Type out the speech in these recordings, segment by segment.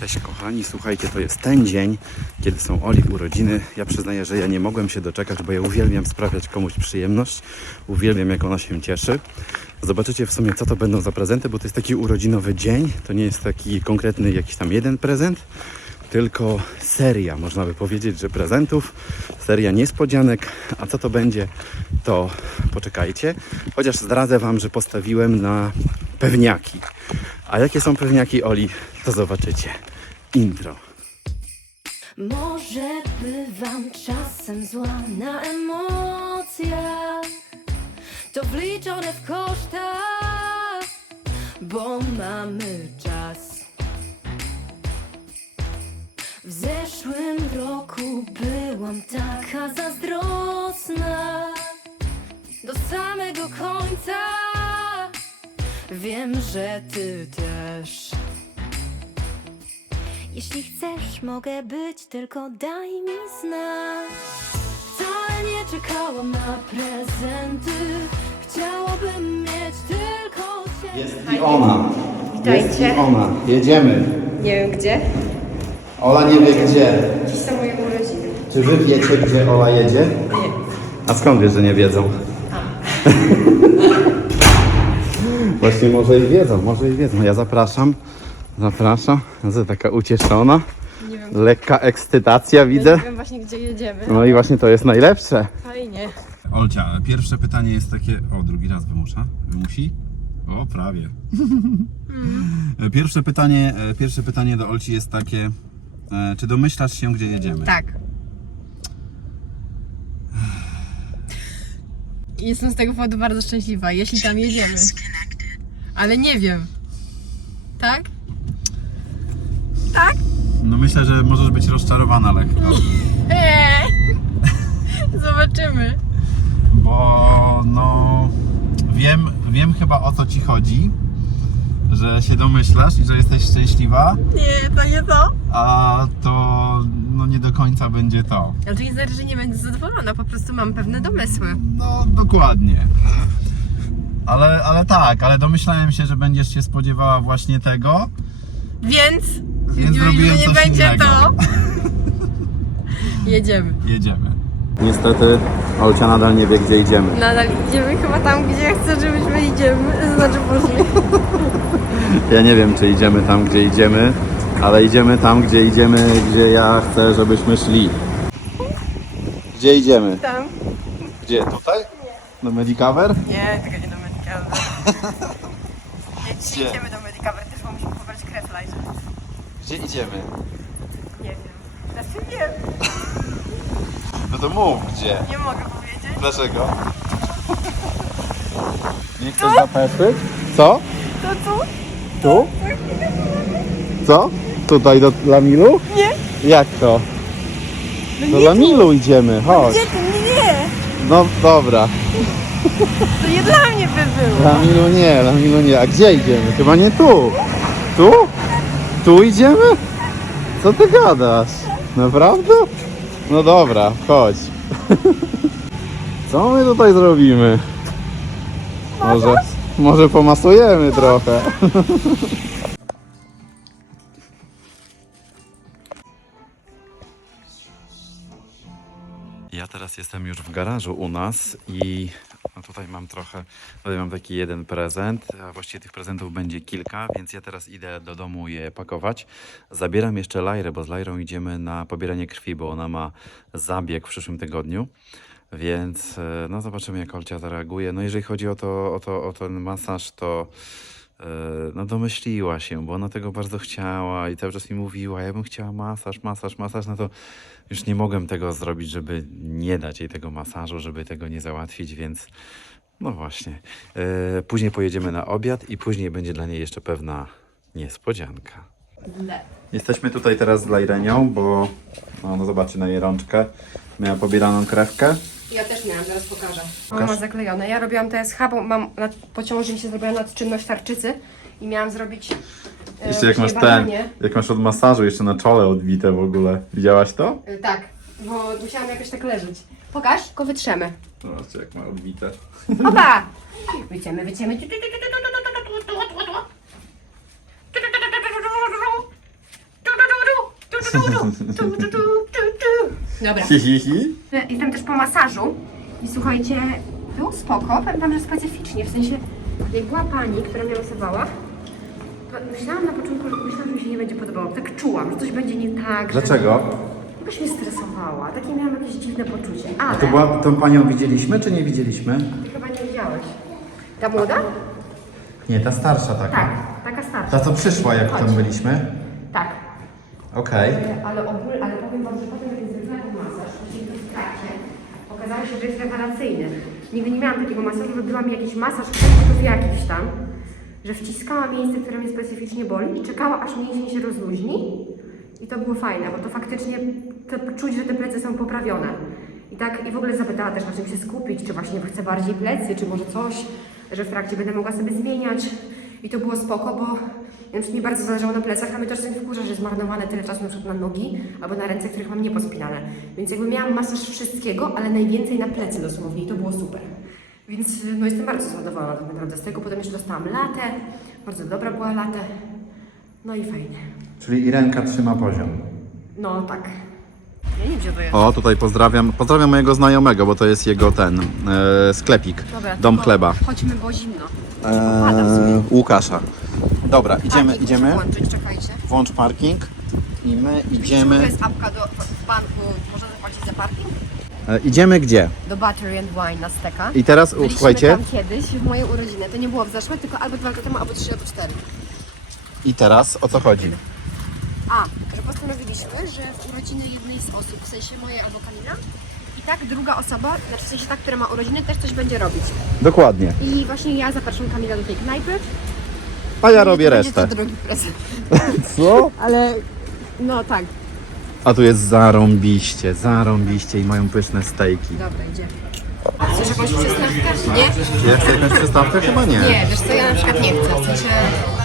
Cześć kochani, słuchajcie, to jest ten dzień, kiedy są Oli urodziny. Ja przyznaję, że ja nie mogłem się doczekać, bo ja uwielbiam sprawiać komuś przyjemność. Uwielbiam, jak ona się cieszy. Zobaczycie w sumie, co to będą za prezenty, bo to jest taki urodzinowy dzień. To nie jest taki konkretny jakiś tam jeden prezent, tylko seria, można by powiedzieć, że prezentów, seria niespodzianek. A co to będzie, to poczekajcie. Chociaż zdradzę Wam, że postawiłem na pewniaki. A jakie są pewniaki Oli, to zobaczycie. Intro. Może bywam czasem zła na emocjach To wliczone w kosztach Bo mamy czas. W zeszłym roku byłam taka zazdrosna Do samego końca. Wiem, że ty też jeśli chcesz, mogę być, tylko daj mi znać. Wcale nie czekałam na prezenty. Chciałabym mieć tylko ciebie. Jest i ona. Witajcie. Jest i ona. Jedziemy. Nie wiem gdzie. Ola nie wie gdzie. Dziś są moje urodziny. Czy wy wiecie, gdzie Ola jedzie? Nie. A skąd wiesz, że nie wiedzą? Właśnie może i wiedzą, może i wiedzą. Ja zapraszam. Zapraszam. Jest taka ucieszona. Nie wiem. Lekka ekscytacja widzę. Nie wiem właśnie gdzie jedziemy. No i właśnie to jest najlepsze. Fajnie. Olcia, pierwsze pytanie jest takie. O, drugi raz wymusza. Wymusi? O, prawie. Pierwsze pytanie, e, pierwsze pytanie do Olci jest takie. e, Czy domyślasz się, gdzie jedziemy? Tak. Jestem z tego powodu bardzo szczęśliwa, jeśli tam jedziemy. Ale nie wiem. Tak? Tak? No myślę, że możesz być rozczarowana lekko. Eee. Zobaczymy. Bo no wiem, wiem chyba o co ci chodzi. Że się domyślasz i że jesteś szczęśliwa, Nie, to nie to. a to no nie do końca będzie to. Ale to nie znaczy, że nie będę zadowolona, po prostu mam pewne domysły. No dokładnie. Ale, ale tak, ale domyślałem się, że będziesz się spodziewała właśnie tego. Więc, Więc że zrobiłem nie coś będzie innego. to. Jedziemy. Jedziemy. Niestety Olcia nadal nie wie, gdzie idziemy. Nadal idziemy chyba tam, gdzie chcę, żebyśmy idziemy. Znaczy poszli. Ja nie wiem, czy idziemy tam, gdzie idziemy, ale idziemy tam, gdzie idziemy, gdzie ja chcę, żebyśmy szli. Gdzie idziemy? Tam. Gdzie? Tutaj? Do Medicover? Nie, tylko nie do Medicover. Nie, Gdzie? dzisiaj idziemy do Medicover też, bo musimy pobrać krew Lajże. Gdzie idziemy? Nie wiem. Znaczy nie wiem. No to mów, gdzie? Nie mogę powiedzieć. Dlaczego? Nie chcesz zapeszyć? Co? To tu? Tu? Co? Tutaj do Lamilu? Nie. Jak to? Do Lamilu idziemy, chodź. Gdzie ty? Nie, nie. No dobra. To nie dla mnie by było. Lamilu nie, Lamilu nie. A gdzie idziemy? Chyba nie tu. Tu? Tu idziemy? Co ty gadasz? Naprawdę? No dobra, chodź. Co my tutaj zrobimy? Może, może pomasujemy trochę. Ja teraz jestem już w garażu u nas i no tutaj mam trochę, tutaj mam taki jeden prezent, a właściwie tych prezentów będzie kilka, więc ja teraz idę do domu je pakować. Zabieram jeszcze Lajrę, bo z Lajrą idziemy na pobieranie krwi, bo ona ma zabieg w przyszłym tygodniu. Więc e, no zobaczymy jak Olcia zareaguje. No jeżeli chodzi o to, o to, o ten masaż, to no domyśliła się, bo ona tego bardzo chciała i cały czas mi mówiła, ja bym chciała masaż, masaż, masaż, no to już nie mogłem tego zrobić, żeby nie dać jej tego masażu, żeby tego nie załatwić, więc no właśnie. E, później pojedziemy na obiad i później będzie dla niej jeszcze pewna niespodzianka. Jesteśmy tutaj teraz z Lajrenią, bo no, no zobaczy na jej rączkę. Miała pobieraną krewkę. Ja też miałam, zaraz pokażę. Pokaż. Mam zaklejone. Ja robiłam TSH, bo mam nad, po ciąży mi się zrobiła nadczynność tarczycy i miałam zrobić e, Jeszcze jak masz ten, badanie. jak masz od masażu jeszcze na czole odbite w ogóle. Widziałaś to? E, Tak, bo musiałam jakoś tak leżeć. Pokaż, tylko wytrzemy. Zobaczcie jak ma odbite. Opa! Wyciemy, wyciemy. Dobra. Hi, hi, hi. Jestem też po masażu i słuchajcie, było spoko, powiem wam, że specyficznie, w sensie jak była pani, która mnie masowała, to myślałam na początku, że myślałam, że mi się nie będzie podobało, tak czułam, że coś będzie nie tak, że Dlaczego? jakoś mnie stresowała, takie miałam jakieś dziwne poczucie, ale To była, tą panią widzieliśmy, czy nie widzieliśmy? ty chyba nie widziałeś. Ta młoda? Nie, ta starsza taka. Tak, taka starsza. Ta, co przyszła, jak tam byliśmy. Tak. Okej. Ale ogólnie, ale powiem wam, że potem jak zrobiłam ten masaż, właśnie w trakcie, okazało się, że jest rewelacyjny. Nigdy nie miałam takiego masażu, robiła mi jakiś masaż punktów jakiś tam, że wciskała miejsce, które mnie specyficznie boli i czekała, aż mięsień się rozluźni. I to było fajne, bo to faktycznie te, czuć, że te plecy są poprawione. I tak, i w ogóle zapytała też, na czym się skupić, czy właśnie chcę bardziej plecy, czy może coś, że w trakcie będę mogła sobie zmieniać. I to było spoko, bo przykład mi bardzo zależało na plecach, a mnie też nie wkurza, że zmarnowane tyle czasu na przykład na nogi albo na ręce, których mam niepospinane. Więc jakby miałam masaż wszystkiego, ale najwięcej na plecy dosłownie i to było super. Więc no jestem bardzo zadowolona tak naprawdę z tego. Potem jeszcze dostałam latę, bardzo dobra była latę. No i fajnie. Czyli Irenka trzyma poziom. No tak. Ja nie wiem, gdzie to. O, tutaj pozdrawiam. Pozdrawiam mojego znajomego, bo to jest jego ten e, sklepik. Dobra, Dom tylko chleba. Chodźmy, bo zimno. E, Łukasza. Dobra, idziemy, Parking idziemy. muszę włączyć, czekajcie. Włącz parking. I my To idziemy. jest apka do, w banku, można zapłacić za parking? E, idziemy gdzie? Do Battery and Wine na steka. I teraz, Byliśmy słuchajcie, tam kiedyś, w moje urodziny. To nie było w zeszłe, tylko albo dwa lata temu, albo trzy, albo cztery. i teraz o co chodzi? A, że postanowiliśmy, że w urodziny jednej z osób, w sensie mojej albo Kamila, i tak druga osoba, znaczy w sensie ta, która ma urodziny, też coś będzie robić. Dokładnie. I właśnie ja zapraszam Kamila do tej knajpy. A ja I robię resztę. Będzie to drugi prezent. Co? Ale, no tak. A tu jest zarąbiście, zarąbiście i mają pyszne stejki. Dobra, idziemy. Chcesz jakąś przystawkę? Nie? Ja chcę jakąś przystawkę? Chyba nie. Nie, wiesz co, ja na przykład nie chcę. W sensie,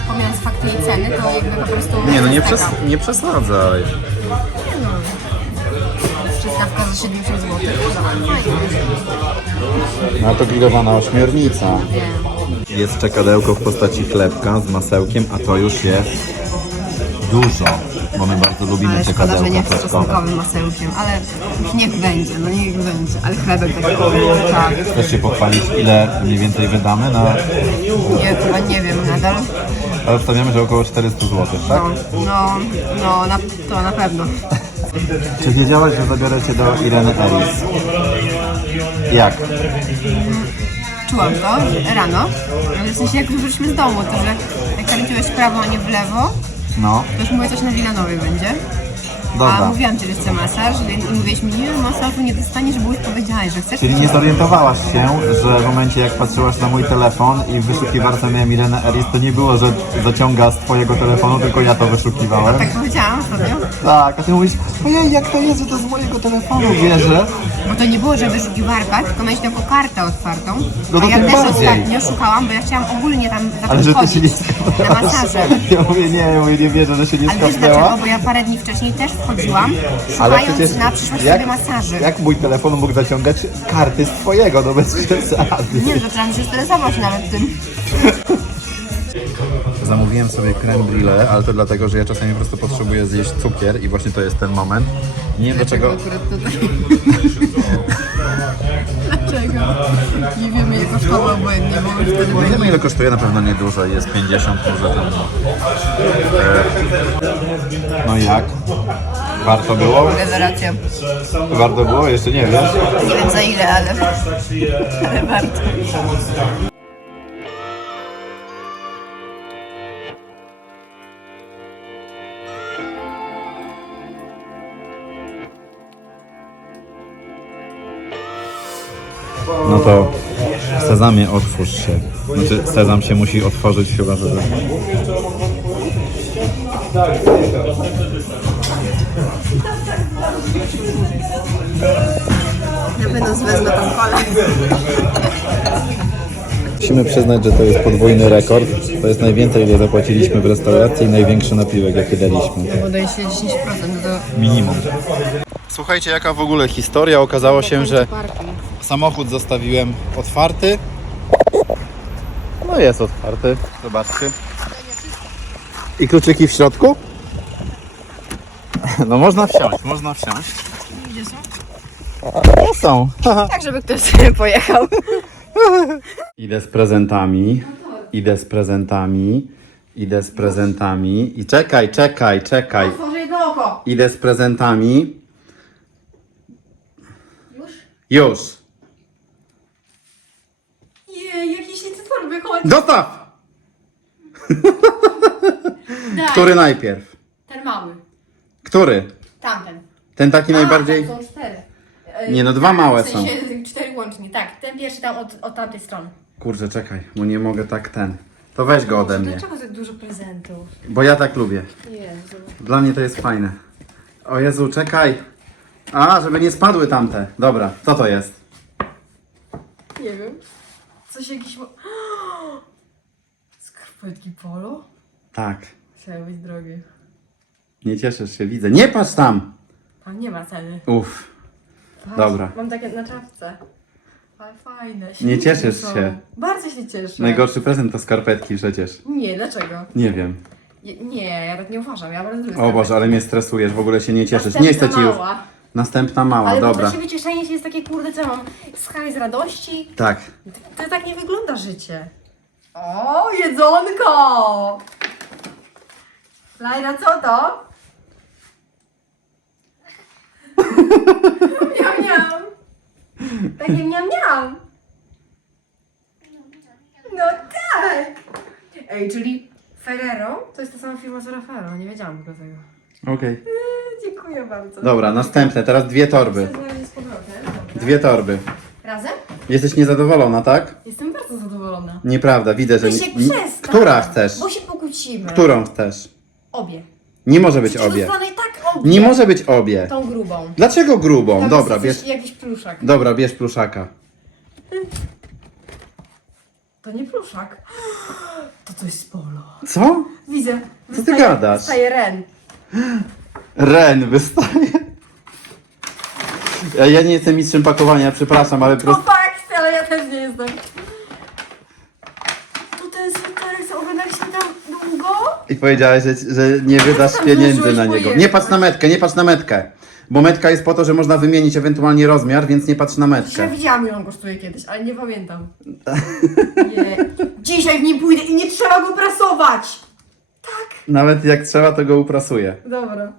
pomijając fakt jej ceny, to jakby po prostu... Nie, no nie, przes- nie przesadzaj. Przystawka za 70 zł. No to grillowana ośmiornica. Wiem. Jest czekadełko w postaci chlebka z masełkiem, a to już jest dużo, bo my bardzo lubimy Ale szkoda, że nie z czosnkowym masełkiem, ale już niech będzie, no niech będzie. Ale chlebek taki tak. Chcesz się pochwalić, ile mniej więcej wydamy na... Nie, chyba nie wiem nadal. Ale wstawiamy, że około 400 zł, tak? No, no, no na, to na pewno. Czy wiedziałaś, że zabiorę Cię do Ireny Eris? Jak? Czułam to rano. Ale w sensie jak wyszliśmy z domu, to że jak kręciłeś w prawo, a nie w lewo, No, to już mówię coś na Wilanowie będzie. A dobra. mówiłam ci, że chcę masaż, więc i mówiłeś mi, nie, masażu nie dostaniesz, bo już powiedziałeś, że chcesz. Czyli nie zorientowałaś się, że w momencie jak patrzyłaś na mój telefon i w wyszukiwarce miałem Irenę Eris, to nie było, że zaciąga z Twojego telefonu, tylko ja to wyszukiwałem. Tak powiedziałam ostatnio. Tak, a Ty mówisz, ojej, jak to jest, że to z mojego telefonu bierze? Bo to nie było, że wyszukiwarka, tylko miałeś tylko kartę otwartą. No to a ja tym też bardziej. ostatnio szukałam, bo ja chciałam ogólnie tam Ale że Ty się nie chodzić na masaże. Ja mówię, nie, ja mówię, nie wierzę, że się nie Ale wiesz skapnęła. dlaczego? Bo ja parę dni wcześniej też szukając przecież na przyszłość jak, sobie masaży. jak mój telefon mógł zaciągać karty z Twojego, no bez przesady. Nie, zaczęłam się stresować nawet tym. Zamówiłem sobie creme brûlée, ale to dlatego, że ja czasami po prostu potrzebuję zjeść cukier i właśnie to jest ten moment. Nie wiem dlaczego. Dlaczego? Nie wiemy, jak kosztowało obojętnie, bo już wtedy Nie wiemy ile kosztuje, na pewno niedużo, jest 50 może tam. E, No i jak? Warto było? Rewelacja. Warto było? Jeszcze nie wiesz? Nie wiem za ile, ale, ale warto. Sezamie otwórz się. Znaczy sezam się musi otworzyć chyba, żeby... Ja będę wezmę tą kolę. Musimy przyznać, że to jest podwójny rekord. To jest najwięcej, ile zapłaciliśmy w restauracji i największy napiwek, jaki daliśmy. Podaje się 10% do Minimum. Słuchajcie, jaka w ogóle historia. Okazało się, że samochód zostawiłem otwarty. No jest otwarty. Zobaczcie. I kluczyki w środku? No można wsiąść, można wsiąść. Gdzie są? O, są. Tak, żeby ktoś sobie pojechał. Idę z prezentami, idę z prezentami, idę z prezentami i czekaj, czekaj, czekaj. Idę z prezentami. Już? Jej, jakiś licytor wychodzi. Dostaw! Daj. Który najpierw? Ten mały. Który? Tamten. Ten taki najbardziej... A, tam są cztery. E, Nie, no dwa małe w sensie cztery łącznie, tak. Ten pierwszy tam od, od tamtej strony. Kurczę, czekaj, bo nie mogę tak ten. To weź go ode mnie, Dlaczego tak dużo prezentów? bo ja tak lubię. Jezu. Dla mnie to jest fajne. O Jezu, czekaj. A, żeby nie spadły tamte. Dobra, co to jest? Nie wiem. Coś jakiś... mo- Skarpetki polo? Tak. Chciały być drogie. Nie cieszysz się, widzę. Nie patrz tam! Tam nie ma ceny. Uff. Patrz, Dobra. Mam takie na czapce. Ale fajne. Nie śliczne cieszysz są. się. Bardzo się cieszę. Najgorszy prezent to skarpetki przecież. Nie, dlaczego? Nie wiem. Je- Nie, ja tak nie uważam. Ja bardzo lubię O Boże, ale mnie stresujesz, w ogóle się nie cieszysz. Nie chcę ci już. Mała. Następna mała, Ale dobra. prostu wycieszenie się jest takie, kurde, co mam? Skaj z radości? Tak. To, to tak nie wygląda życie. O, jedzonko! Lajra, co to? miam, miam. Takie miam, miam. No tak. Ej, czyli Ferrero to jest ta sama firma co Raffaello. Nie wiedziałam tego. Okej. Eee, dziękuję bardzo. Dobra, następne, teraz dwie torby. Chcę znaleźć z powrotem. Dobra. Dwie torby. Razem? Jesteś niezadowolona, tak? Jestem bardzo zadowolona. Nieprawda, widzę, że... Krzysiek, nie- przestań. Która chcesz? Bo się pokłócimy. Którą chcesz? Obie. Nie może być Przecież obie. i tak obie. Nie może być obie. Tą grubą. Dlaczego grubą? Tam Dobra, jest bierz. jakiś, jakiś pluszak. Dobra, bierz pluszaka. To nie pluszak. To coś z polo. Co? Widzę. Co ty gadasz? Wystaje Ren. Ren wystaje. Ja, ja nie jestem mistrzem pakowania, przepraszam, ale O prostu... fakt, ale ja też nie jestem. To ten sweterek, co oglądaliśmy tam długo? I powiedziałeś, że, że nie wydasz tam pieniędzy na niego. Nie patrz na metkę, nie patrz na metkę. Bo metka jest po to, że można wymienić ewentualnie rozmiar, więc nie patrz na Dzisiaj metkę. widziałam, ile on kosztuje kiedyś, ale nie pamiętam. Nie. Dzisiaj w nim pójdę i nie trzeba go prasować. Nawet jak trzeba, to go uprasuję. Dobra.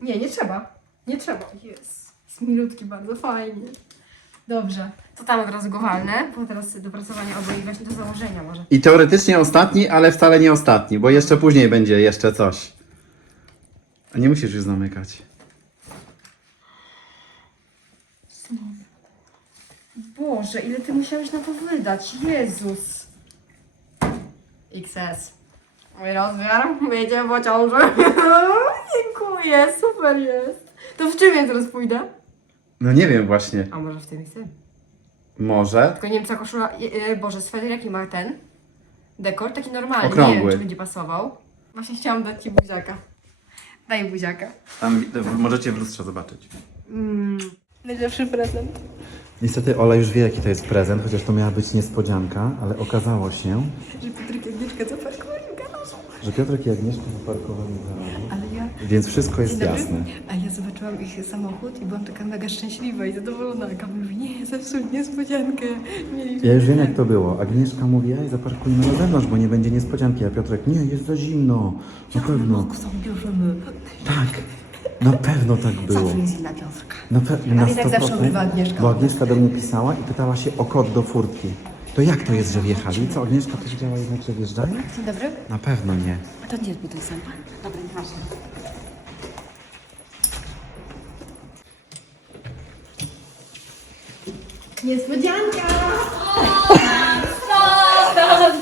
Nie, nie trzeba. Nie trzeba. Jest. Jest milutki, bardzo fajnie. Dobrze. To tam od razu go walnę, bo teraz dopracowanie albo i właśnie do założenia może. I teoretycznie ostatni, ale wcale nie ostatni, bo jeszcze później będzie jeszcze coś. A nie musisz już zamykać. Boże, ile ty musiałeś na to wydać? Jezus. XS. Mój rozmiar. Jedziemy po ciąży. Dziękuję, super jest. To w czym ja teraz pójdę? No nie wiem właśnie. A może w tym i w tym. Może. Tylko nie wiem, co koszula... je- e, Boże, sweter jaki ma ten? Dekor? Taki normalny. Nie Okrągły. wiem, czy będzie pasował. Właśnie chciałam dać Ci buziaka. Daj buziaka. Tam możecie w lustrze zobaczyć. Mm. Najlepszy prezent. Niestety Ola już wie, jaki to jest prezent, chociaż to miała być niespodzianka, ale okazało się, Że Patryk i Agnieszka zaparkowali w garażu. Że Piotrek i Agnieszka wyparkowali w ja... więc wszystko jest dobry. jasne. A ja zobaczyłam ich samochód i byłam taka mega szczęśliwa i zadowolona. A Kamil mówi, nie, zepsuł niespodziankę. Mieliśmy Ja już wiem, jak to było. Agnieszka mówi, ej, zaparkujmy na zewnątrz, bo nie będzie niespodzianki, a Piotrek, nie, jest za zimno. Na pewno. Co bierzemy? Tak, na pewno tak było. Zawsze jest inna Piotrka. Na pewno, na Ale tak zawsze 100%, urywa Agnieszka. Bo Agnieszka do mnie pisała i pytała się o kod do furtki. To jak to jest, że wjechali? Co, Agnieszka powiedziała jednak, że wjeżdżają? Dzień dobry. Na pewno nie. A to nie jest buduj sam. Dobra, proszę. Niespodzianka!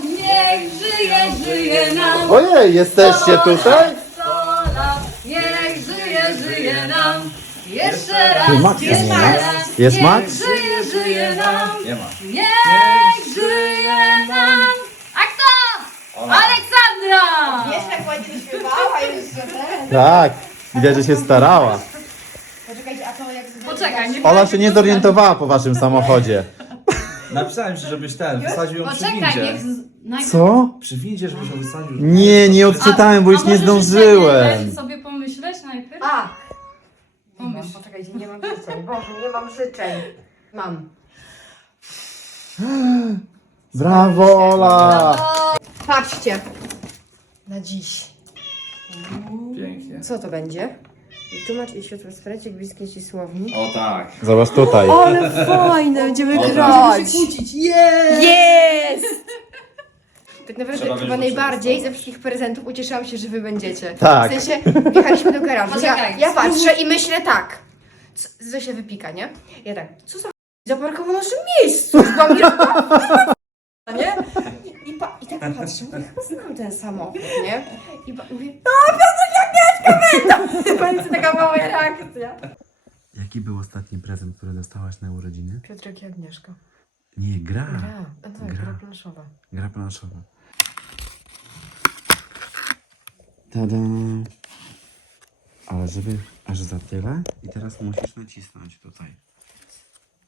Niech żyje, żyje nam Ojej, jesteście tutaj? Niech żyje, żyje nam. Jeszcze raz, Tu Max jeszcze nie. Jest Max? żyje, żyje nam. Nie ma. Niech żyje nam. A kto? Aleksandra! Jeszcze ładnie śpiewała jeszcze, tak? Widać, że się starała. Poczekajcie, a to jak... Poczekaj, nie Ola się nie zorientowała po waszym samochodzie. Napisałem ci, żebyś ten, wysadził ją przy Poczekaj, windzie. niech z... najpierw... Co? Przy windzie, żebyś ją wysadził. Nie, nie odczytałem, bo już A nie możesz zdążyłem. sobie pomyśleć najpierw? A! Nie mam, Pomyśl. poczekajcie, nie mam życzeń. Boże, nie mam życzeń. Mam. Brawo, Ola! Patrzcie. Na dziś. Pięknie. Co to będzie? Tłumacz i światło sfereczek bliskie ci słowni. O tak. Zobacz tutaj. Ale fajne, będziemy O, grać. kłócić, jest! Jest! Tak naprawdę Trzeba chyba najbardziej ze wszystkich prezentów ucieszyłam się, że wy będziecie. Tak. W sensie wjechaliśmy do garażu. Ja, Poczekaj, ja patrzę i myślę tak. Co, co się wypika, nie? Ja tak, co za zaparkował w naszym miejscu? Już byłam nie? Tak patrzę, mówię, chyba znam ten samochód, nie? I pa, mówię, o Piotrek, jak mieszka będą! Pamiętam, taka mała reakcja. Jaki był ostatni prezent, który dostałaś na urodziny? Piotrek i Agnieszka. Nie, gra. Gra, a tak, Gra. gra planszowa. Gra planszowa. Tada! Ale żeby aż za tyle i teraz musisz nacisnąć tutaj.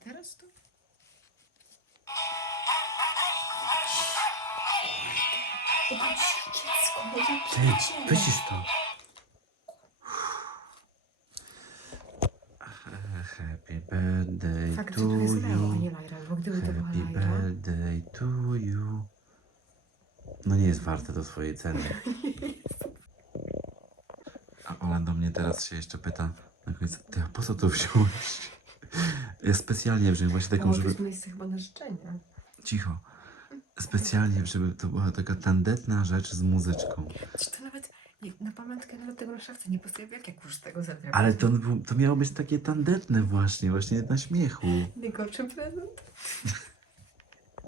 Teraz to? Ty, wycisz to. Happy birthday Fakt, to że to jest Leo, a you. nie Lajra, bo gdyby to była Happy Lajra... birthday to you. No nie jest warte to swojej ceny. A Ola do mnie teraz się jeszcze pyta na koniec, ty a po co to wziąłeś? Ja specjalnie wziąłem właśnie taką, żeby... jest miejsce chyba na życzenia. Cicho. Specjalnie, żeby to była taka tandetna rzecz z muzyczką. Czy to nawet, nie, na pamiątkę nawet tego szafce nie postawię, jak już tego zabrać. Ale to, było- to miało być takie tandetne właśnie, właśnie na śmiechu. Najgorszy prezent.